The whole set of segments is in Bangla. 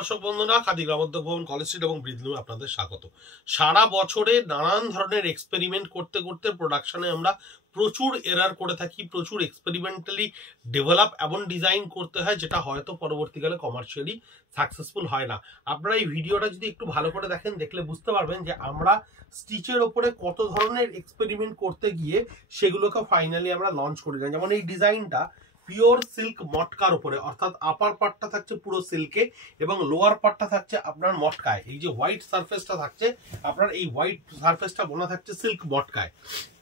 দর্শক বন্ধুরা, খাদি গ্রামোদ্যোগ ভবন, কলেজ স্ট্রিট এবং ব্রিজলুমে আপনাদের স্বাগত। সারা বছরে নানান ধরনের এক্সপেরিমেন্ট করতে করতে প্রোডাকশনে আমরা প্রচুর এরার করে থাকি, প্রচুর এক্সপেরিমেন্টালি ডেভেলপ এবং ডিজাইন করতে হয়, যেটা হয়তো পরবর্তীকালে কমার্শিয়ালি সাকসেসফুল হয় না। আপনারা এই ভিডিওটা যদি একটু ভালো করে দেখেন, দেখলে বুঝতে পারবেন যে আমরা স্টিচের ওপরে কত ধরনের এক্সপেরিমেন্ট করতে গিয়ে সেগুলোকে ফাইনালি আমরা লঞ্চ করে দিলাম। যেমন এই ডিজাইনটা পিওর সিল্ক মটকার উপরে, অর্থাৎ আপার পার্টটা থাকছে পুরো সিল্কে এবং লোয়ার পার্টটা থাকছে আপনার মটকায়। এই যে হোয়াইট সারফেসটা থাকছে আপনার, এই হোয়াইট সারফেসটা বোনা থাকছে সিল্ক মটকায়।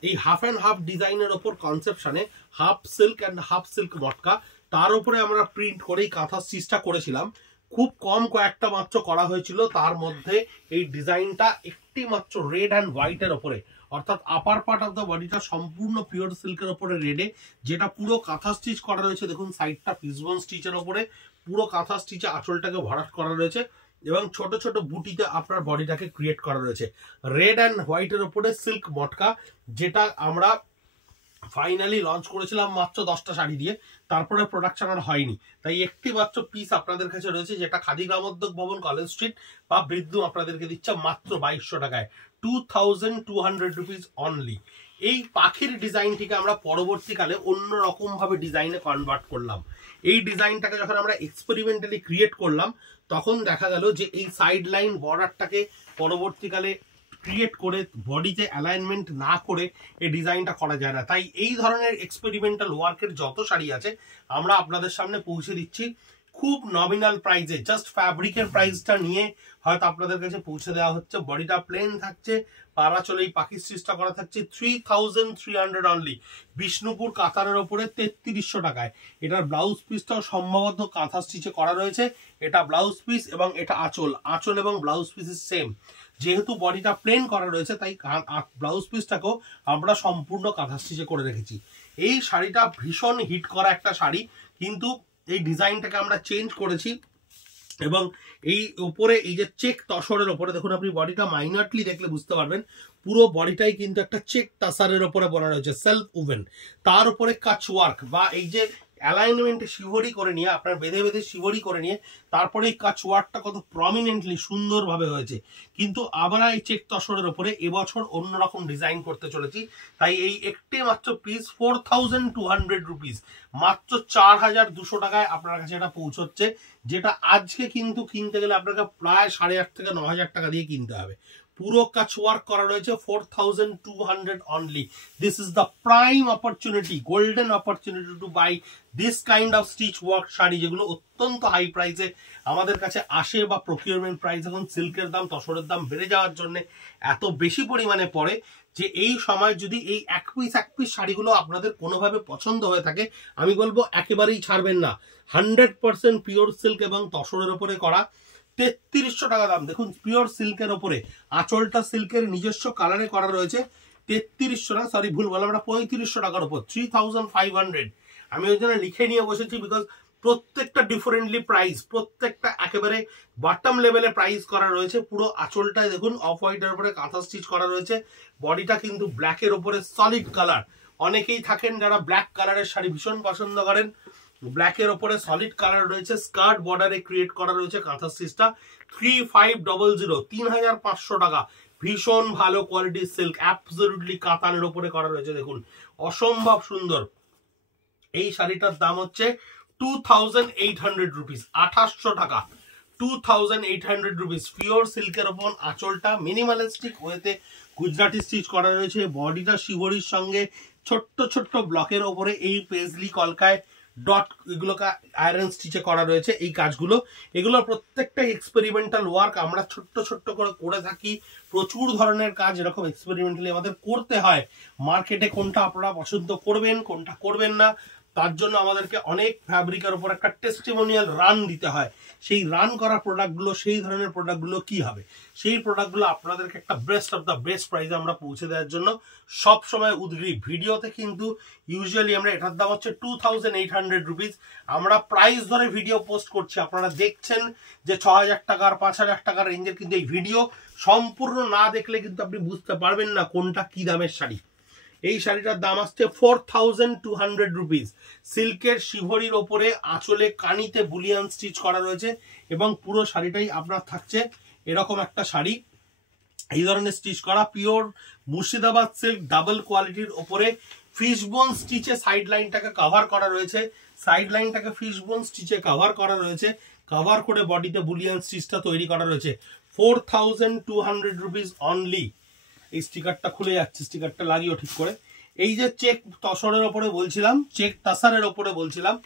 এই হাফ অ্যান্ড হাফ ডিজাইনের ওপর কনসেপশনে half silk and half silk matka, তার উপরে আমরা প্রিন্ট করে এই কাঁথা স্টিচটা করেছিলাম। খুব কম কয়েকটা মাত্র করা হয়েছিল, তার মধ্যে এই ডিজাইনটা একটি মাত্র রেড অ্যান্ড হোয়াইটের ওপরে, অর্থাৎ আপার পার্ট অফ দ্য বডিটা সম্পূর্ণ পিওর সিল্কের ওপরে রেডে, যেটা পুরো কাঁথা স্টিচ করা রয়েছে। দেখুন সাইডটা পিসবোন স্টিচের ওপরে পুরো কাঁথা স্টিচে আঁচলটাকে ভরাট করা রয়েছে এবং ছোট ছোট বুটিতে আপনার বডিটাকে ক্রিয়েট করা রয়েছে। রেড অ্যান্ড হোয়াইটের ওপরে সিল্ক মটকা, যেটা আমরা ফাইনালি লঞ্চ করেছিলাম মাত্র 10টা শাড়ি দিয়ে, তারপরে প্রোডাকশন আর হয়নি। তাই একটি মাত্র পিস আপনাদের কাছে রয়েছে, যেটা খাদি গ্রামোদ্যোগ ভবন, কলেজ স্ট্রিট বা ব্রিজলুম আপনাদেরকে দিচ্ছে মাত্র 2200 টাকায়, 2200 রুপিস অনলি। এই পাখির ডিজাইনটিকে আমরা পরবর্তীকালে অন্য রকম ভাবে ডিজাইনে কনভার্ট করলাম। এই ডিজাইনটাকে যখন আমরা এক্সপেরিমেন্টালি ক্রিয়েট করলাম, তখন দেখা গেল যে এই সাইড লাইন বর্ডারটাকে পরবর্তীকালে ক্রিয়েট করে বডিতে অ্যালাইনমেন্ট না করে এই ডিজাইনটা করা যায় না। তাই এই ধরনের এক্সপেরিমেন্টাল ওয়ার্কের যত শাড়ি আছে আমরা আপনাদের সামনে পৌঁছে দিচ্ছি খুব নমিনাল প্রাইসে। জাস্ট ফ্যাব্রিকের প্রাইসটা নিয়ে হয়তো আপনাদের কাছে পৌঁছে দেওয়া হচ্ছে। বডিটা প্লেন থাকছে, পাড়া চলে এই পাখি স্টিচটা করা থাকছে 3300 অনলি, বিষ্ণুপুর কাতারের ওপরে 3300 টাকায়। এটার ব্লাউজ পিসটাও সম্ভবত কাঁথা স্টিচে করা রয়েছে। এটা ব্লাউজ পিস এবং এটা আঁচল, আঁচল এবং ব্লাউজ পিস সেম। যেহেতু বডিটা প্লেন করা রয়েছে, তাই ব্লাউজ পিসটাকেও আমরা সম্পূর্ণ কাঁথা স্টিচে করে রেখেছি। এই শাড়িটা ভীষণ হিট করা একটা শাড়ি, কিন্তু এই ডিজাইনটাকে আমরা চেঞ্জ করেছি এবং এই উপরে এই যে চেক তসরের ওপরে দেখুন, আপনি বডিটা মাইনারলি দেখলে বুঝতে পারবেন পুরো বডিটাই কিন্তু একটা চেক টাসারের ওপরে বনা রয়েছে, সেলফ উভেন। তার উপরে কাচ ওয়ার্ক বা এই যে অ্যালাইনমেন্টে শিভরি করে নিয়ে, আপনার বেঁধে বেঁধে শিভরি করে নিয়ে তারপরে এই কাচ ওয়ার্কটা কত প্রমিনেন্টলি সুন্দরভাবে হয়েছে। কিন্তু আমরা এই চেক তসরের ওপরে এবছর অন্যরকম ডিজাইন করতে চলেছি। তাই এই একটি মাত্র পিস 4200 রুপিস, মাত্র 4200 টাকায় আপনার কাছে এটা পৌঁছচ্ছে, যেটা আজকে কিন্তু কিনতে গেলে আপনাকে প্রায় 8,500 থেকে 9,000 টাকা দিয়ে কিনতে হবে। পুরো কাজ ওয়ার্ক করা রয়েছে 4200 only. This is the prime opportunity, golden opportunity to buy this kind of stitch work sari, যেগুলো অত্যন্ত হাই প্রাইসে আমাদের কাছে আসে বা প্রকিউরমেন্ট প্রাইস এখন সিল্কের দাম, তসরের দাম বেড়ে যাওয়ার জন্য এত বেশি পরিমাণে পড়ে যে এই সময় যদি এই এক পিস শাড়িগুলো আপনাদের কোনোভাবে পছন্দ হয়ে থাকে, আমি বলবো একেবারেই ছাড়বেন না। 100% পিওর সিল্ক এবং তসরের উপরে করা, 3300 টাকা দাম। দেখুন পিওর সিল্কের ওপরে আঁচলটা সিল্কের নিজস্ব কালারে করা রয়েছে, 3300 না, সরি ভুল বললাম, আমরা 3500 টাকার উপর 3500। আমি ওই জন্য লিখে নিয়ে বসেছি, বিকজ প্রত্যেকটা ডিফারেন্টলি প্রাইস, প্রত্যেকটা একেবারে বটম লেভেলে প্রাইস করা রয়েছে। পুরো আঁচলটায় দেখুন অফ হোয়াইটের উপরে কাঁথা স্টিচ করা রয়েছে, বডিটা কিন্তু ব্ল্যাকের উপরে সলিড কালার। অনেকেই থাকেন যারা ব্ল্যাক কালারের শাড়ি ভীষণ পছন্দ করেন, ব্ল্যাকের ওপরে সলিড কালার রয়েছে, স্কার্ট বর্ডারে ক্রিয়েট করা রয়েছে কাঁথা স্টিচটা। 3500, 3500 টাকা, ভীষণ ভালো কোয়ালিটির সিল্ক, অ্যাবসলিউটলি কাতানের ওপরে করা রয়েছে। দেখুন অসম্ভব সুন্দর। এই শাড়িটার দাম হচ্ছে 2800 রুপিস, 2800 টাকা, 2800 রুপিস। পিওর সিল্কের ওপর আঁচলটা মিনিমালিস্টিক ওয়েতে গুজরাটি স্টিচ করা রয়েছে, বডিটা শিবরির সঙ্গে ছোট্ট ছোট্ট ব্লকের ওপরে এই পেজলি কলকায় ডট এগুলোকে আয়রন স্টিচে করা রয়েছে। এই কাজগুলো, এগুলো প্রত্যেকটা এক্সপেরিমেন্টাল ওয়ার্ক আমরা ছোট্ট ছোট্ট করে থাকি। প্রচুর ধরনের কাজ এরকম এক্সপেরিমেন্টালি আমাদের করতে হয়। মার্কেটে কোনটা আপনারা পছন্দ করবেন, কোনটা করবেন না, তার জন্য আমাদেরকে অনেক ফ্যাব্রিকের উপর একটা টেস্টিমোনিয়াল রান দিতে হয়। সেই রান করা প্রোডাক্টগুলো, সেই ধরনের প্রোডাক্টগুলো কি হবে, সেই প্রোডাক্টগুলো আপনাদেরকে একটা বেস্ট অফ দ্য বেস্ট প্রাইসে আমরা পৌঁছে দেওয়ার জন্য সব সময় উদ্গ্রীব। ভিডিওতে কিন্তু ইউজুয়ালি আমরা এটার দাম হচ্ছে 2800 রুপিস, আমরা প্রাইস ধরে ভিডিও পোস্ট করছি। আপনারা দেখছেন যে 6000 টাকার 5000 টাকার রেঞ্জের, কিন্তু এই ভিডিও সম্পূর্ণ না দেখলে কিন্তু আপনি বুঝতে পারবেন না কোনটা কি দামের শাড়ি। এই শাড়িটার দাম আসছে 4200 রুপিস। সিল্কের শিভরির ওপরে আঁচলে কানিতে বুলিয়ান স্টিচ করা রয়েছে এবং পুরো শাড়িটাই আপনার থাকছে এরকম একটা শাড়ি, এই ধরনের স্টিচ করা পিওর মুর্শিদাবাদ সিল্ক ডাবল কোয়ালিটির ওপরে ফিশবোন স্টিচে সাইড লাইনটাকে কভার করা রয়েছে, সাইড লাইনটাকে ফিশবোন স্টিচে কভার করা রয়েছে, কভার করে বডিতে বুলিয়ান স্টিচটা তৈরি করা রয়েছে। 4200 রুপিস অনলি। এই স্টিকারটা খুলে যাচ্ছে, স্টিকারটা লাগিও ঠিক করে। এই যে চেক তসরের ওপরে বলছিলাম, চেক তাসারের ওপরে বলছিলাম,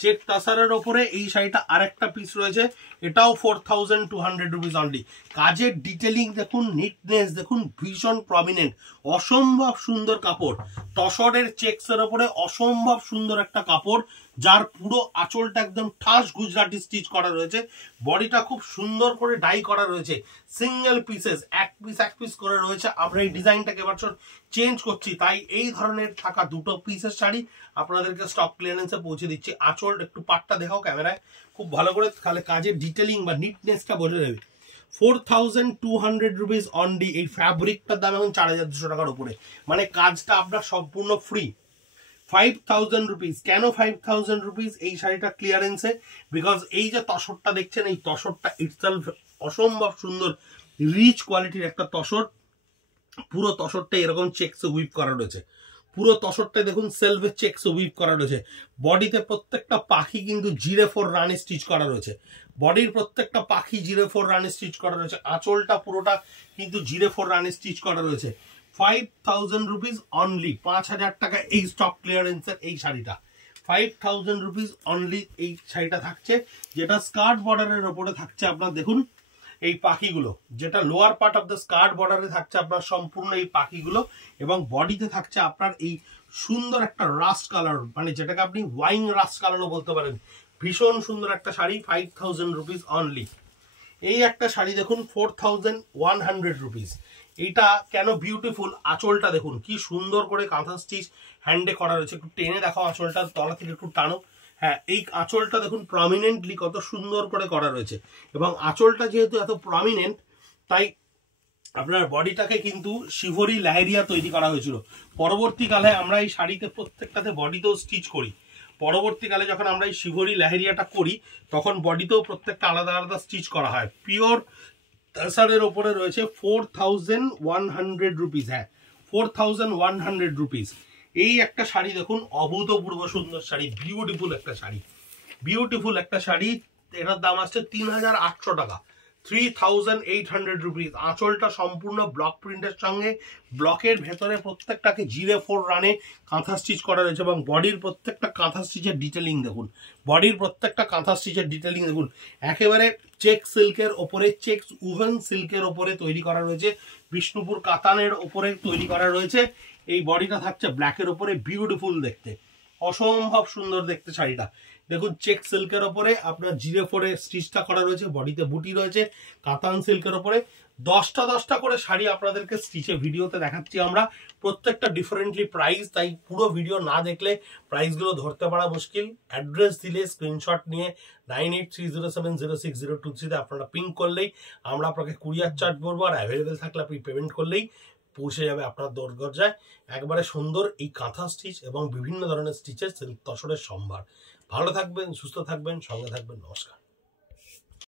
চেক তাসারের ওপরে এই শাড়িটা আরেকটা পিস রয়েছে, এটাও 4200 রুপিস অনলি। কাজের ডিটেলিং দেখুন, নিটনেস দেখুন, ভীষণ প্রমিনেন্ট, অসম্ভব সুন্দর কাপড়। তসরের চেকসের ওপরে অসম্ভব সুন্দর একটা কাপড়, যার পুরো আঁচলটা একদম ঠাস গুজরাটি স্টিচ করা রয়েছে, বডিটা খুব সুন্দর করে ডাই করা রয়েছে, সিঙ্গেল পিসেস এক পিস করে রয়েছে। আমরা এই ডিজাইনটাকে এবছর চেঞ্জ করছি, তাই এই ধরনের থাকা দুটো পিসের শাড়ি আপনাদেরকে স্টক ক্লিয়ারেন্সে পৌঁছে দিচ্ছি। আঁচল একটু পাটটা দেখাও ক্যামেরায় খুব ভালো করে, তাহলে কাজের ডিটেলিং বা নিটনেসটা বোঝা যাবে। 4200 রুপিস অনলি। এই ফ্যাব্রিকটার দাম এখন 4200 টাকার উপরে, মানে কাজটা আপনার সম্পূর্ণ ফ্রি। 5000 রুপিস। কেন 5000 রুপিস? এই শাড়িটা ক্লিয়ারেন্সে, বিকজ এই যে তসরটা দেখছেন, এই তসরটা ইটসেলফ অসম্ভব সুন্দর রিচ কোয়ালিটির একটা তসর। পুরো তসরটা এরকম চেকসে উইপ করা রয়েছে, পুরো তসরটা দেখুন সেলফে চেকসে উইপ করা রয়েছে। বডিতে প্রত্যেকটা পাখি কিন্তু 04 রানে স্টিচ করা রয়েছে, বডির প্রত্যেকটা পাখি 04 রানে স্টিচ করা রয়েছে। আঁচলটা পুরোটা কিন্তু 04 রানে স্টিচ করা রয়েছে। 5000 রুপিস অনলি, 5000 টাকা এই স্টক ক্লিয়ারেন্সের এই শাড়িটা। 5000 রুপিস অনলি এই শাড়িটা থাকছে, যেটা স্কার্ট বর্ডারের ওপরে থাকছে আপনার দেখুন এই পাখিগুলো, যেটা lower part of the skirt বর্ডারে থাকছে আপনার সম্পূর্ণ এই পাখিগুলো, এবং বডিতে থাকছে আপনার এই সুন্দর একটা রাস্ট কালার, মানে যেটাকে আপনি ওয়াইন রাস্ট কালারও বলতে পারেন। ভীষণ সুন্দর একটা শাড়ি, 5000 রুপিস অনলি। এই একটা শাড়ি দেখুন 4100 রুপিস। এইটা কেন বিউটিফুল, আঁচলটা দেখুন কি সুন্দর করে কাঁথা স্টিচ হ্যান্ডে করা রয়েছে। একটু টেনে দেখাও আঁচলটা, তলা থেকে একটু টানো। হ্যাঁ, এই আঁচলটা দেখুন প্রমিনেন্টলি কত সুন্দর করে করা রয়েছে, এবং আঁচলটা যেহেতু এত প্রমিনেন্ট, তাই আপনার বডিটাকে কিন্তু শিভরি লাহেরিয়া তৈরি করা হয়েছিল। পরবর্তীকালে আমরা এই শাড়িতে প্রত্যেকটাতে বডিতেও স্টিচ করি, পরবর্তীকালে যখন আমরা এই শিভরি লাহেরিয়াটা করি তখন বডিতেও প্রত্যেকটা আলাদা আলাদা স্টিচ করা হয়। পিওর তাসারের ওপরে রয়েছে 4100 রুপিস। হ্যাঁ, 4100 রুপিস। এই একটা শাড়ি দেখুন, অভূতপূর্ব সুন্দর শাড়ি, বিউটিফুল একটা শাড়ি, বিউটিফুল একটা শাড়ি। এটার দাম আসছে 3800 টাকা, 3800 রুপিস। আঁচলটা সম্পূর্ণ ব্লক প্রিন্টের সঙ্গে, ব্লকের ভেতরে প্রত্যেকটাকে 04 রানে কাঁথা স্টিচ করা রয়েছে, এবং বডির প্রত্যেকটা কাঁথা স্টিচের ডিটেলিং দেখুন, বডির প্রত্যেকটা কাঁথা স্টিচের ডিটেলিং দেখুন। একেবারে চেক সিল্কের ওপরে, চেক উভেন সিল্কের ওপরে তৈরি করা রয়েছে, বিষ্ণুপুর কাতানের ওপরে তৈরি করা রয়েছে। এই বডিটা থাকছে ব্ল্যাকের ওপরে, বিউটিফুল দেখতে, অসম্ভব সুন্দর দেখতে শাড়িটা। দেখুন চেক সিল্কের ওপরে আপনার 04 এর স্টিচটা করা রয়েছে, বডিতে বুটি রয়েছে, কাতান সিল্কের ওপরে। 10টা করে শাড়ি আপনাদেরকে স্টিচে ভিডিওতে দেখাচ্ছি আমরা, প্রত্যেকটা ডিফারেন্টলি প্রাইস, তাই পুরো ভিডিও না দেখলে প্রাইসগুলো ধরতে পারা মুশকিল। অ্যাড্রেস দিলে স্ক্রিনশট নিয়ে 9830706023 আপনারা পিং করলেই আমরা আপনাকে কুরিয়ার চার্জ করবো, আর অ্যাভেলেবেল থাকলে আপনি পেমেন্ট করলেই পৌঁছে যাবে আপনার দোরগোজায়। একবারে সুন্দর এই কাঁথা স্টিচ এবং বিভিন্ন ধরনের স্টিচের সিল্ক তসরের সম্ভার। ভালো থাকবেন, সুস্থ থাকবেন, সঙ্গে থাকবেন। নমস্কার।